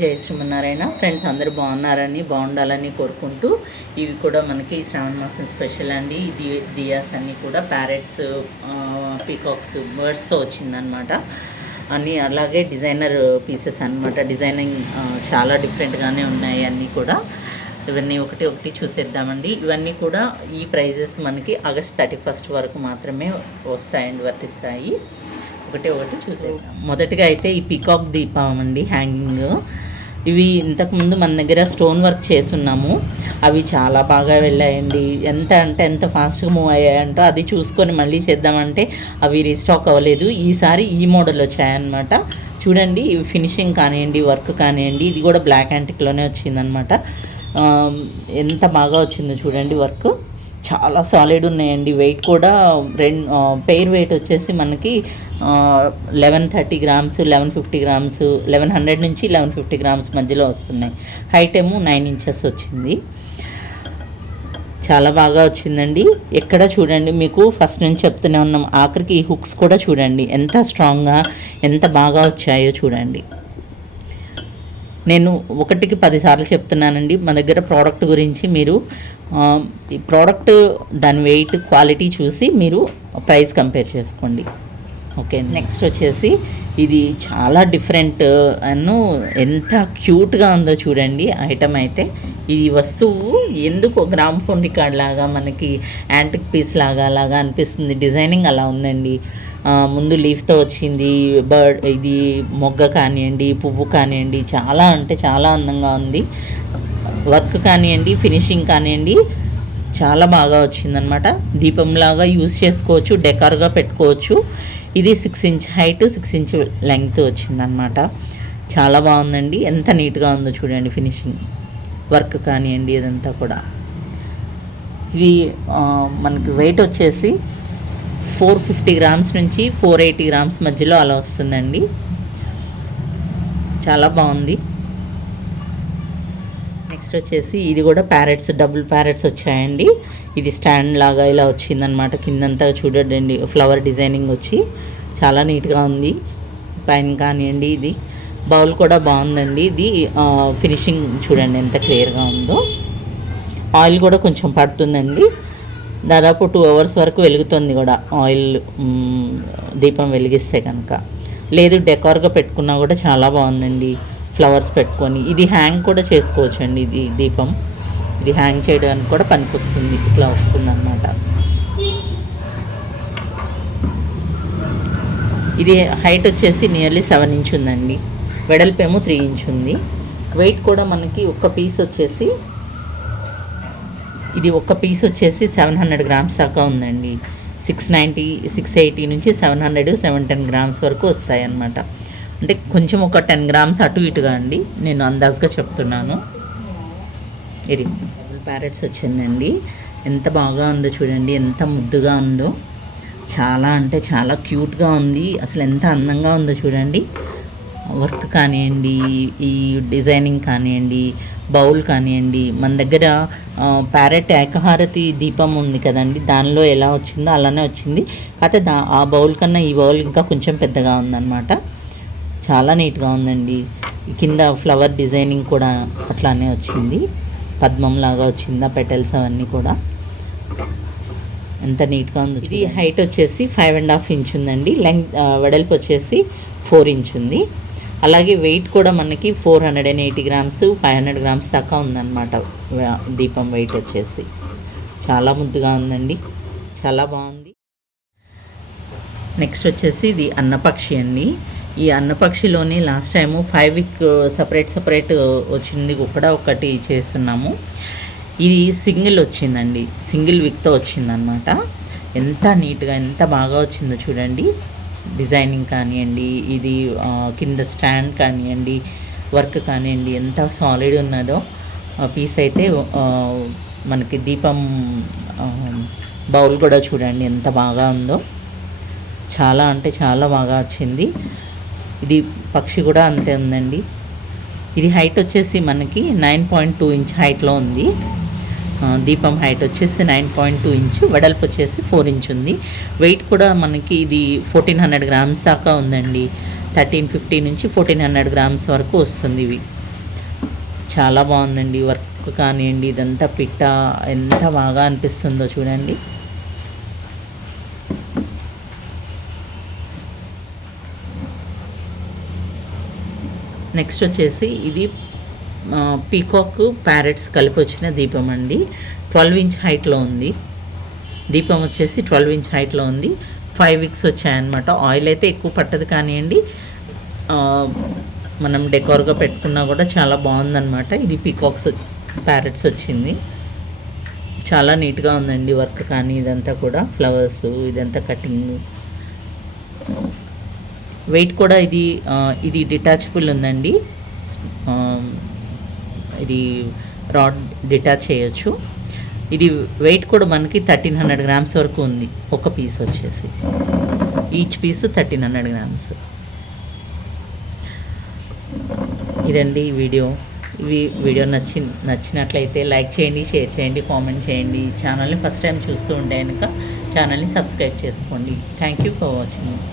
జై శ్రీమన్నారాయణ. ఫ్రెండ్స్ అందరూ బాగుండాలని కోరుకుంటూ, ఇవి కూడా మనకి శ్రావణ మాసం స్పెషల్ అండి. ఇది దియాస్ అన్నీ కూడా ప్యారెట్స్, పీకాక్స్, బర్డ్స్తో వచ్చిందనమాట. అన్నీ అలాగే డిజైనర్ పీసెస్ అనమాట. డిజైనింగ్ చాలా డిఫరెంట్గానే ఉన్నాయి అన్నీ కూడా. ఇవన్నీ ఒకటి చూసేద్దామండి. ఇవన్నీ కూడా ఈ ప్రైజెస్ మనకి ఆగస్ట్ 31 వరకు మాత్రమే వస్తాయండి, వర్తిస్తాయి. ఒకటి చూసేద్దాం. మొదటిగా అయితే ఈ పీకాక్ దీపం అండి, హ్యాంగింగ్. ఇవి ఇంతకుముందు మన దగ్గర స్టోన్ వర్క్ చేస్తున్నాము. అవి చాలా బాగా వెళ్ళాయండి. ఎంత ఫాస్ట్గా మూవ్ అయ్యాయంటో అది చూసుకొని మళ్ళీ చేద్దామంటే అవి రీస్టాక్ అవ్వలేదు. ఈసారి ఈ మోడల్ వచ్చాయన్నమాట. చూడండి, ఇవి ఫినిషింగ్ కానివ్వండి, వర్క్ కానివ్వండి, ఇది కూడా బ్లాక్ యాంటిక్లోనే వచ్చిందనమాట. ఎంత బాగా వచ్చిందో చూడండి. వర్క్ చాలా సాలిడ్ ఉన్నాయండి. వెయిట్ కూడా పెయిర్ వెయిట్ వచ్చేసి మనకి 1130 గ్రామ్స్, 1150 గ్రామ్స్, 1100 నుంచి 1150 గ్రామ్స్ మధ్యలో వస్తున్నాయి. హైట్ ఏమో 9 ఇంచెస్ వచ్చింది. చాలా బాగా వచ్చిందండి. ఎక్కడ చూడండి, మీకు ఫస్ట్ నుంచి చెప్తూనే ఉన్నాం, ఆఖరికి ఈ హుక్స్ కూడా చూడండి ఎంత స్ట్రాంగ్గా, ఎంత బాగా వచ్చాయో చూడండి. నేను 1కి 10 సార్లు చెప్తున్నానండి, మా దగ్గర ప్రోడక్ట్ గురించి మీరు ఈ ప్రోడక్ట్ దాని వెయిట్, క్వాలిటీ చూసి మీరు ప్రైస్ కంపేర్ చేసుకోండి. ఓకే, నెక్స్ట్ వచ్చేసి ఇది చాలా డిఫరెంట్ అను ఎంత క్యూట్గా ఉందో చూడండి ఐటమ్ అయితే. ఈ వస్తువు ఎందుకు గ్రామ్ ఫోన్ రికార్డ్ లాగా, మనకి యాంటిక్ పీస్ లాగా అనిపిస్తుంది. డిజైనింగ్ అలా ఉందండి. ముందు లీఫ్తో వచ్చింది, బర్డ్, ఇది మొగ్గ కానివ్వండి, పువ్వు కానివ్వండి, చాలా అంటే చాలా అందంగా ఉంది. వర్క్ కానివ్వండి, ఫినిషింగ్ కానివ్వండి, చాలా బాగా వచ్చిందనమాట. దీపంలాగా యూస్ చేసుకోవచ్చు, డెకార్గా పెట్టుకోవచ్చు. ఇది 6 ఇంచ్ హైట్, 6 ఇంచ్ లెంగ్త్ వచ్చిందనమాట. చాలా బాగుందండి. ఎంత నీట్గా ఉందో చూడండి. ఫినిషింగ్ వర్క్ కానివ్వండి, ఇదంతా కూడా. ఇది మనకి వెయిట్ వచ్చేసి 450 గ్రామ్స్ నుంచి 480 గ్రామ్స్ మధ్యలో అలా వస్తుందండి. చాలా బాగుంది. నెక్స్ట్ వచ్చేసి ఇది కూడా ప్యారెట్స్, డబుల్ ప్యారెట్స్ వచ్చాయండి. ఇది స్టాండ్ లాగా ఇలా వచ్చిందనమాట. కిందంతా చూడండి, ఫ్లవర్ డిజైనింగ్ వచ్చి చాలా నీట్గా ఉంది. పైన కానివ్వండి, ఇది బౌల్ కూడా బాగుందండి. ఇది ఫినిషింగ్ చూడండి ఎంత క్లియర్గా ఉందో. ఆయిల్ కూడా కొంచెం పడుతుందండి. దాదాపు 2 అవర్స్ వరకు వెలుగుతుంది కూడా ఆయిల్, దీపం వెలిగిస్తే కనుక. లేదు డెకార్గా పెట్టుకున్నా కూడా చాలా బాగుందండి, ఫ్లవర్స్ పెట్టుకొని. ఇది హ్యాంగ్ కూడా చేసుకోవచ్చు అండి. ఇది దీపం, ఇది హ్యాంగ్ చేయడానికి కూడా పనికొస్తుంది. ఇట్లా వస్తుంది అన్నమాట. ఇది హైట్ వచ్చేసి నియర్లీ 7 ఇంచ్ ఉందండి. వెడల్పేమో 3 ఇంచ్ ఉంది. వెయిట్ కూడా మనకి ఒక పీస్ వచ్చేసి, ఇది ఒక పీస్ వచ్చేసి 700 గ్రామ్స్ దాకా ఉందండి. 680 నుంచి 710 గ్రామ్స్ వరకు వస్తాయి అన్నమాట. అంటే కొంచెం ఒక 10 గ్రామ్స్ అటు ఇటుగా అండి, నేను అందాజుగా చెప్తున్నాను. ఇది ప్యారెట్స్ వచ్చిందండి. ఎంత బాగా ఉందో చూడండి, ఎంత ముద్దుగా ఉందో. చాలా అంటే చాలా క్యూట్గా ఉంది. అసలు ఎంత అందంగా ఉందో చూడండి. వర్క్ కానివ్వండి, ఈ డిజైనింగ్ కానివ్వండి, బౌల్ కానివ్వండి. మన దగ్గర ప్యారెట్ ఏకహారతి దీపం ఉంది కదండి, దానిలో ఎలా వచ్చిందో అలానే వచ్చింది. కాకపోతే ఆ బౌల్ కన్నా ఈ బౌల్ ఇంకా కొంచెం పెద్దగా ఉందన్నమాట. చాలా నీట్గా ఉందండి. కింద ఫ్లవర్ డిజైనింగ్ కూడా అట్లానే వచ్చింది, పద్మంలాగా వచ్చింది. ఆ పెటల్స్ అవన్నీ కూడా ఎంత నీట్గా ఉంది. ఇది హైట్ వచ్చేసి 5.5 ఇంచ్ ఉందండి. లెంగ్త్, వెడల్పు వచ్చేసి 4 ఇంచ్ ఉంది. అలాగే వెయిట్ కూడా మనకి 480 గ్రామ్స్, 500 గ్రామ్స్ దాకా ఉందన్నమాట. దీపం వెయిట్ వచ్చేసి చాలా ముద్దుగా ఉందండి, చాలా బాగుంది. నెక్స్ట్ వచ్చేసి ఇది అన్నపక్షి అండి. ఈ అన్నపక్షిలోని లాస్ట్ టైము 5 విక్ సపరేట్ వచ్చింది, ఒకటి చేస్తున్నాము. ఇది సింగిల్ వచ్చిందండి, సింగిల్ విక్తో వచ్చిందనమాట. ఎంత నీట్గా, ఎంత బాగా వచ్చిందో చూడండి. డిజైనింగ్ కానివ్వండి, ఇది కింద స్టాండ్ కానివ్వండి, వర్క్ కానివ్వండి, ఎంత సాలిడ్ ఉన్నదో పీస్ అయితే. మనకి దీపం బౌల్ కూడా చూడండి ఎంత బాగా ఉందో. చాలా అంటే చాలా బాగా వచ్చింది. ఇది పక్షి కూడా అంతే ఉందండి. ఇది హైట్ వచ్చేసి మనకి 9.2 ఇంచ్ హైట్లో ఉంది. దీపం హైట్ వచ్చేసి 9.2 ఇంచ్, వెడల్పు వచ్చేసి 4 ఇంచ్ ఉంది. వెయిట్ కూడా మనకి ఇది 1400 గ్రామ్స్ దాకా ఉందండి. 1350 నుంచి 1400 గ్రామ్స్ వరకు వస్తుంది ఇవి. చాలా బాగుందండి వర్క్ కానివ్వండి, ఇదంతా పిట్ట ఎంత బాగా అనిపిస్తుందో చూడండి. నెక్స్ట్ వచ్చేసి ఇది పీకాక్ ప్యారెట్స్ కలిపి వచ్చిన దీపం అండి. 12 ఇంచ్ హైట్లో ఉంది. దీపం వచ్చేసి 12 ఇంచ్ హైట్లో ఉంది. 5 విక్స్ వచ్చాయన్నమాట. ఆయిల్ అయితే ఎక్కువ పట్టదు కానివ్వండి, మనం డెకోర్గా పెట్టుకున్నా కూడా చాలా బాగుందన్నమాట. ఇది పీకాక్స్ ప్యారెట్స్ వచ్చింది. చాలా నీట్గా ఉందండి వర్క్ కానీ ఇదంతా కూడా ఫ్లవర్స్ ఇదంతా కటింగ్. వెయిట్ కూడా ఇది డిటాచబుల్ ఉందండి. ఇది రాడ్ డిటాచ్ చేయొచ్చు. ఇది వెయిట్ కూడా మనకి 1300 గ్రామ్స్ వరకు ఉంది. ఒక పీస్ వచ్చేసి ఈచ్ పీస్ 1300 గ్రామ్స్. ఇదండి వీడియో నచ్చినట్లయితే లైక్ చేయండి, షేర్ చేయండి, కామెంట్ చేయండి. ఛానల్ని ఫస్ట్ టైం చూస్తూ ఉంటే కనుక ఛానల్ని సబ్స్క్రైబ్ చేసుకోండి. Thank you for watching.